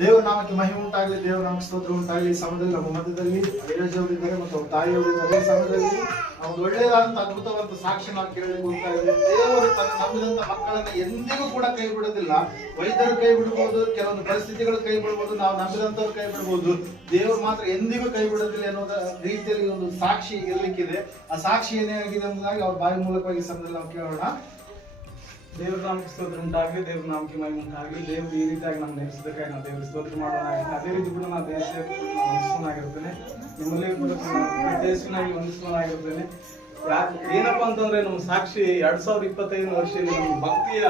ದೇವರ ನಾಮಕ್ಕೆ ಮಹಿಮೆ ಉಂಟಾಗಲಿ, ದೇವರ ನಾಮಕ್ಕೆ ಸ್ತೋತ್ರ ಉಂಟಾಗಲಿ. ಸಮಯದಲ್ಲಿ ನಮ್ಮ ಮಧ್ಯದಲ್ಲಿ ಅವರಿದ್ದಾರೆ ಮತ್ತು ಅವ್ರ ತಾಯಿಯವರಿದ್ದಾರೆ. ಸಮಯದಲ್ಲಿ ಒಂದು ಒಳ್ಳೆಯದಾದಂತ ಅದ್ಭುತವಾದ ಸಾಕ್ಷಿ ನಾವು ಕೇಳಲಿಕ್ಕೆ ಇದ್ದೇವೆ ದೇವರು ತನ್ನ ನಂಬಿದಂತ ಮಕ್ಕಳನ್ನ ಎಂದಿಗೂ ಕೂಡ ಕೈ ಬಿಡೋದಿಲ್ಲ. ವೈದ್ಯರು ಕೈ ಬಿಡ್ಬೋದು, ಕೆಲವೊಂದು ಪರಿಸ್ಥಿತಿಗಳು ಕೈ ಬಿಡ್ಬೋದು, ನಾವು ನಂಬಿದಂತವ್ರು ಕೈ ಬಿಡ್ಬೋದು. ದೇವರು ಮಾತ್ರ ಎಂದಿಗೂ ಕೈ ಬಿಡೋದಿಲ್ಲ ಅನ್ನೋದ ರೀತಿಯಲ್ಲಿ ಒಂದು ಸಾಕ್ಷಿ ಇರ್ಲಿಕ್ಕಿದೆ. ಆ ಸಾಕ್ಷಿ ಏನೇ ಆಗಿದೆ ಎಂಬುದಾಗಿ ಅವ್ರ ಬಾಯಿ ಮೂಲಕವಾಗಿ ಸಮಯದಲ್ಲಿ ನಾವು ಕೇಳೋಣ. ದೇವ್ರ ನಾಮಕ್ಕೆ ಸ್ತೋತ್ರ ಉಂಟಾಗಲಿ, ದೇವ್ರ ನಾಮಕ್ಕೆ ಮೈ ಉಂಟಾಗಲಿ, ದೇವ್ರು ಈ ರೀತಿಯಾಗಿ ನಮ್ಮ ನೆನೆಸಿದಕ್ಕಾಗಿ ನಾವು ದೇವ್ರ ಸ್ತೋತ್ರ ಮಾಡೋಣ ಅದೇ ರೀತಿ ಕೂಡ ನಾವು ದೇಶ ವಂದಿಸೋನಾಗಿರ್ತೇನೆ ನಿಮ್ಮಲ್ಲಿ ಕೂಡ ದೇಶನಾಗಿ ವಂದಿಸೋನಾಗಿರ್ತೇನೆ ಯಾ- ಏನಪ್ಪಾ ಅಂತಂದ್ರೆ, ನಮ್ಮ ಸಾಕ್ಷಿ ಎರಡ್ ಸಾವಿರದ ಇಪ್ಪತ್ತೈದನೇ ವರ್ಷದಲ್ಲಿ ನಮ್ಮ ಭಕ್ತಿಯ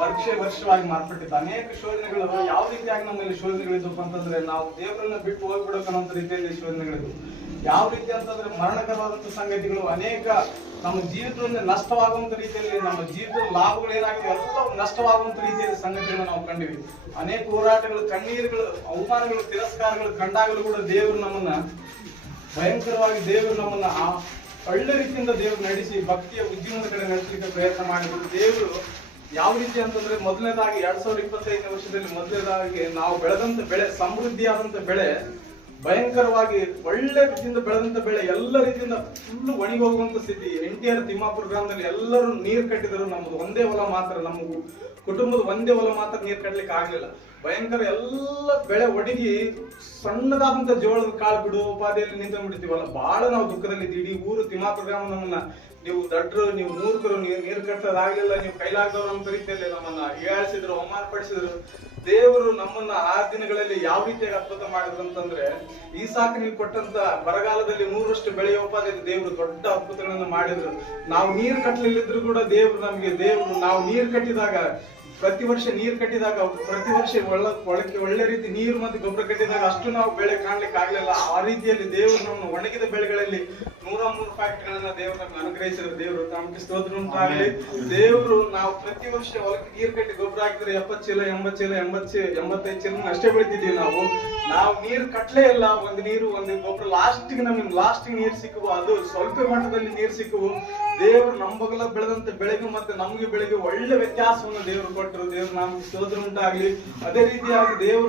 ಪರೀಕ್ಷೆ ವರ್ಷವಾಗಿ ಮಾರ್ಪಟ್ಟಿತ್ತು ಅನೇಕ ಶೋಧನೆಗಳು ಯಾವ ರೀತಿಯಾಗಿ ನಮ್ಮಲ್ಲಿ ಶೋಧನೆಗಳಿದ್ದಪ್ಪ ಅಂತಂದ್ರೆ ನಾವು ದೇವರನ್ನ ಬಿಟ್ಟು ಹೋಗ್ಬಿಡೋಕನ್ನೋ ರೀತಿಯಲ್ಲಿ ಶೋಧನೆಗಳಿದ್ವು ಯಾವ ರೀತಿ ಅಂತಂದ್ರೆ ಮರಣಕರವಾದಂತ ಸಂಗತಿಗಳು ಅನೇಕ ನಮ್ಮ ಜೀವಿತದಲ್ಲಿ ನಷ್ಟವಾಗುವಂತ ರೀತಿಯಲ್ಲಿ, ನಮ್ಮ ಜೀವಿತದ ಲಾಭಗಳು ಏನಾಗಿದೆ ಎಲ್ಲ ನಷ್ಟವಾಗುವಂತ ರೀತಿಯಲ್ಲಿ ಸಂಗತಿಗಳನ್ನ ನಾವು ಕಂಡಿವಿ. ಅನೇಕ ಹೋರಾಟಗಳು, ಕಣ್ಣೀರುಗಳು, ಅವಮಾನಗಳು, ತಿರಸ್ಕಾರಗಳು ಕಂಡಾಗಲೂ ಕೂಡ ದೇವರು ನಮ್ಮನ್ನ ಭಯಂಕರವಾಗಿ ದೇವರು ನಮ್ಮನ್ನ ಆ ಒಳ್ಳೆ ರೀತಿಯಿಂದ ದೇವರು ನಡೆಸಿ ಭಕ್ತಿಯ ಉದ್ಯಮದ ಕಡೆ ನಡೆಸಲಿಕ್ಕೆ ಪ್ರಯತ್ನ ಮಾಡಿದ್ರು. ದೇವರು ಯಾವ ರೀತಿ ಅಂತಂದ್ರೆ ಮೊದಲನೇದಾಗಿ ಎರಡ್ ಸಾವಿರದ ಇಪ್ಪತ್ತೈದನೇ ವರ್ಷದಲ್ಲಿ ಮೊದಲನೇದಾಗಿ ನಾವು ಬೆಳೆದಂತ ಬೆಳೆ, ಸಮೃದ್ಧಿಯಾದಂತ ಬೆಳೆ, ಭಯಂಕರವಾಗಿ ಒಳ್ಳೆ ರೀತಿಯಿಂದ ಬೆಳೆದಂತ ಬೆಳೆ, ಎಲ್ಲ ರೀತಿಯಿಂದ ಫುಲ್ ಒಣಗಿ ಹೋಗುವಂತ ಸ್ಥಿತಿ. ಎನ್ ಟಿ ಆರ್ ತಿಮ್ಮಾಪುರ ಗ್ರಾಮದಲ್ಲಿ ಎಲ್ಲರೂ ನೀರು ಕಟ್ಟಿದ್ರು. ನಮ್ದು ಒಂದೇ ಹೊಲ ಮಾತ್ರ ನಮ್ಮ ಕುಟುಂಬದ ಒಂದೇ ಹೊಲ ಮಾತ್ರ ನೀರು ಕಟ್ಟಲಿಕ್ಕೆ ಆಗ್ಲಿಲ್ಲ. ಭಯಂಕರ ಎಲ್ಲ ಬೆಳೆ ಒಡಗಿ ಸಣ್ಣದಾದಂತ ಜೋಳದ ಕಾಳು ಬಿಡು ಉಪಾಧಿಯಲ್ಲಿ ನಿಂತು ಬಿಡ್ತೀವಲ್ಲ ಬಹಳ ನಾವು ದುಃಖದಲ್ಲಿ ಇಡೀ ಊರು ತಿಮ್ಮಾಪುರ ಗ್ರಾಮ ನಮ್ಮನ್ನ, ನೀವು ದಡ್ರು, ನೀವು ಮೂರ್ಖರು ನೀವು ನೀರು ಕಟ್ಟೋದಾಗಲಿಲ್ಲ ನೀವು ಕೈಲಾಗದವ್ರು ಅಂತ ರೀತಿಯಲ್ಲಿ ನಮ್ಮನ್ನ ಹೀಯಾಳಿಸಿದ್ರು ಅವಮಾನ ಪಡಿಸಿದ್ರು ದೇವರು ನಮ್ಮನ್ನ ಆ ದಿನಗಳಲ್ಲಿ ಯಾವ ರೀತಿಯಾಗಿ ಅದ್ಭುತ ಮಾಡಿದ್ರು ಅಂತಂದ್ರೆ, ಈ ಸಾಕು ನೀವು ಕೊಟ್ಟಂತ ಬರಗಾಲದಲ್ಲಿ ನೂರಷ್ಟು ಬೆಳೆಯುವ ಉಪಾಧಿ ದೇವರು ದೊಡ್ಡ ಅದ್ಭುತಗಳನ್ನು ಮಾಡಿದ್ರು. ನಾವು ನೀರು ಕಟ್ಟಲಿಲ್ಲಿದ್ರು ಕೂಡ ದೇವರು ನಮಗೆ, ದೇವರು ನಾವು ನೀರು ಕಟ್ಟಿದಾಗ ಪ್ರತಿ ವರ್ಷ ನೀರು ಕಟ್ಟಿದಾಗ ಪ್ರತಿ ವರ್ಷ ಒಳ್ಳ ಒಳಕ್ಕೆ ಒಳ್ಳೆ ರೀತಿ ನೀರು ಮತ್ತು ಗೊಬ್ಬರ ಕಟ್ಟಿದಾಗ ಅಷ್ಟು ನಾವು ಬೆಳೆ ಕಾಣ್ಲಿಕ್ಕೆ ಆಗ್ಲಿಲ್ಲ. ಆ ರೀತಿಯಲ್ಲಿ ದೇವರು ನಮ್ಮ ಒಣಗಿದ ಬೆಳೆಗಳಲ್ಲಿ ನೂರ ಮೂರು ಫ್ಯಾಕ್ಟ್ರಿಗಳನ್ನ ಗಳನ್ನ ದೇವರು ನಮ್ಗೆ ಅನುಗ್ರಹಿಸಿದ್ರು. ದೇವರು ನಮ್ಗೆ ಸ್ತೋತ್ರ ಉಂಟಾಗಲಿ. ದೇವರು ನಾವು ಪ್ರತಿ ವರ್ಷ ಹೊಲಕ್ಕೆ ನೀರು ಕಟ್ಟಿ ಗೊಬ್ಬರ ಹಾಕಿದ್ರೆ ಎಪ್ಪತ್ತು ಚೀಲ ಎಂಬತ್ತು ಚೀಲ ಎಂಬತ್ತು ಚೀಲ ಎಂಬತ್ತೈದು ಚೀಲ ಅಷ್ಟೇ ಬೆಳಿತಿದ್ದೀವಿ ನಾವು. ನಾವು ನೀರು ಕಟ್ಲೇ ಇಲ್ಲ. ಒಂದು ನೀರು ಒಂದು ಗೊಬ್ಬರ ಲಾಸ್ಟಿಗೆ ನಮಗೆ ಲಾಸ್ಟಿಗೆ ನೀರು ಸಿಕ್ಕುವ ಅದು ಸ್ವಲ್ಪ ಮಟ್ಟದಲ್ಲಿ ನೀರು ಸಿಕ್ಕುವು. ದೇವರು ನಮ್ಮ ಬಗಲ ಬೆಳೆದಂತ ಬೆಳೆಗೂ ಮತ್ತೆ ನಮಗೆ ಬೆಳೆಗೆ ಒಳ್ಳೆ ವ್ಯತ್ಯಾಸವನ್ನು ದೇವರು ಕೊಟ್ಟರು ದೇವ್ರು ನಮ್ಗೆ ಸ್ತೋತ್ರ ಉಂಟಾಗ್ಲಿ. ಅದೇ ರೀತಿಯಾಗಿ ದೇವರು